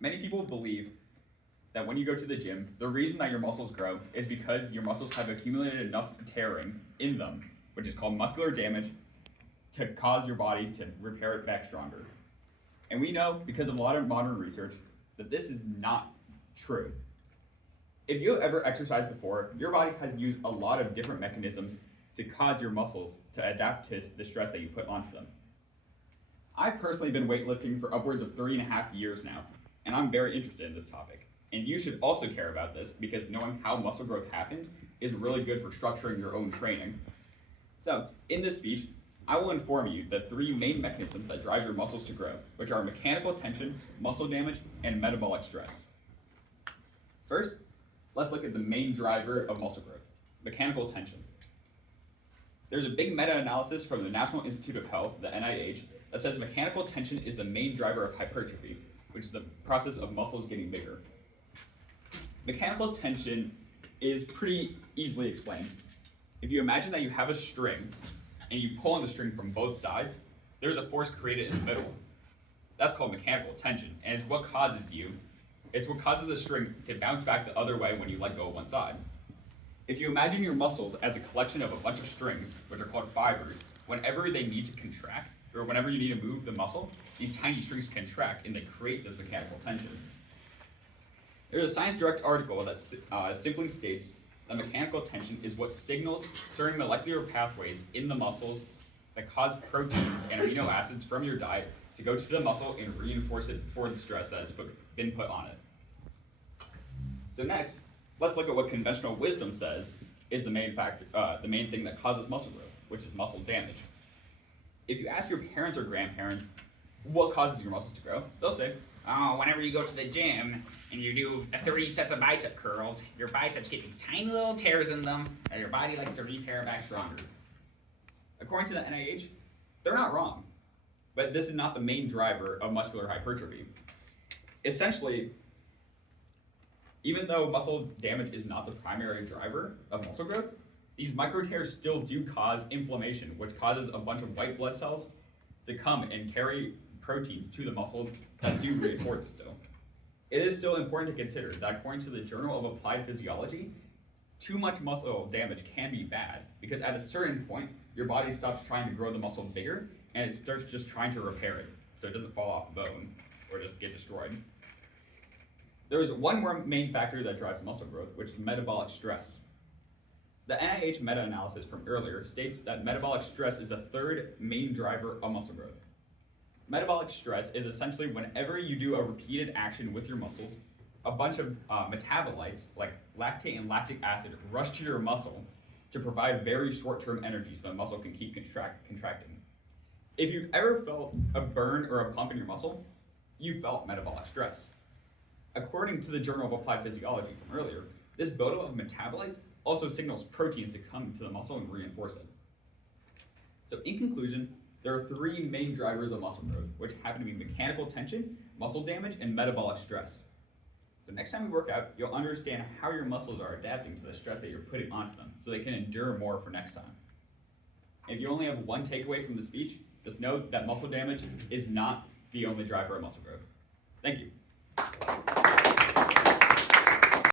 Many people believe that when you go to the gym, the reason that your muscles grow is because your muscles have accumulated enough tearing in them, which is called muscular damage, to cause your body to repair it back stronger. And we know, because of a lot of modern research, that this is not true. If you have ever exercised before, your body has used a lot of different mechanisms to cause your muscles to adapt to the stress that you put onto them. I've personally been weightlifting for upwards of 3.5 years now, and I'm very interested in this topic. And you should also care about this because knowing how muscle growth happens is really good for structuring your own training. So, in this speech, I will inform you the 3 main mechanisms that drive your muscles to grow, which are mechanical tension, muscle damage, and metabolic stress. First, let's look at the main driver of muscle growth, mechanical tension. There's a big meta-analysis from the National Institute of Health, the NIH, that says mechanical tension is the main driver of hypertrophy, which is the process of muscles getting bigger. Mechanical tension is pretty easily explained. If you imagine that you have a string and you pull on the string from both sides, there's a force created in the middle. That's called mechanical tension, and it's what causes the string to bounce back the other way when you let go of one side. If you imagine your muscles as a collection of a bunch of strings, which are called fibers, whenever they need to contract, or whenever you need to move the muscle, these tiny strings contract and they create this mechanical tension. There's a Science Direct article that simply states that mechanical tension is what signals certain molecular pathways in the muscles that cause proteins and amino acids from your diet to go to the muscle and reinforce it for the stress that has been put on it. So next, let's look at what conventional wisdom says is the main thing that causes muscle growth, which is muscle damage. If you ask your parents or grandparents what causes your muscles to grow, they'll say, oh, whenever you go to the gym and you do 3 sets of bicep curls, your biceps get these tiny little tears in them that your body likes to repair back stronger. According to the NIH, they're not wrong, but this is not the main driver of muscular hypertrophy. Essentially, even though muscle damage is not the primary driver of muscle growth, these micro tears still do cause inflammation, which causes a bunch of white blood cells to come and carry proteins to the muscle that do reinforce it still. It is still important to consider that according to the Journal of Applied Physiology, too much muscle damage can be bad because at a certain point, your body stops trying to grow the muscle bigger and it starts just trying to repair it so it doesn't fall off the bone or just get destroyed. There is one more main factor that drives muscle growth, which is metabolic stress. The NIH meta-analysis from earlier states that metabolic stress is the 3rd main driver of muscle growth. Metabolic stress is essentially whenever you do a repeated action with your muscles, a bunch of metabolites like lactate and lactic acid rush to your muscle to provide very short-term energy so the muscle can keep contracting. If you've ever felt a burn or a pump in your muscle, you felt metabolic stress. According to the Journal of Applied Physiology from earlier, this buildup of metabolites also signals proteins to come to the muscle and reinforce it. So in conclusion, there are 3 main drivers of muscle growth, which happen to be mechanical tension, muscle damage, and metabolic stress. So next time you work out, you'll understand how your muscles are adapting to the stress that you're putting onto them so they can endure more for next time. If you only have one takeaway from the speech, just know that muscle damage is not the only driver of muscle growth. Thank you.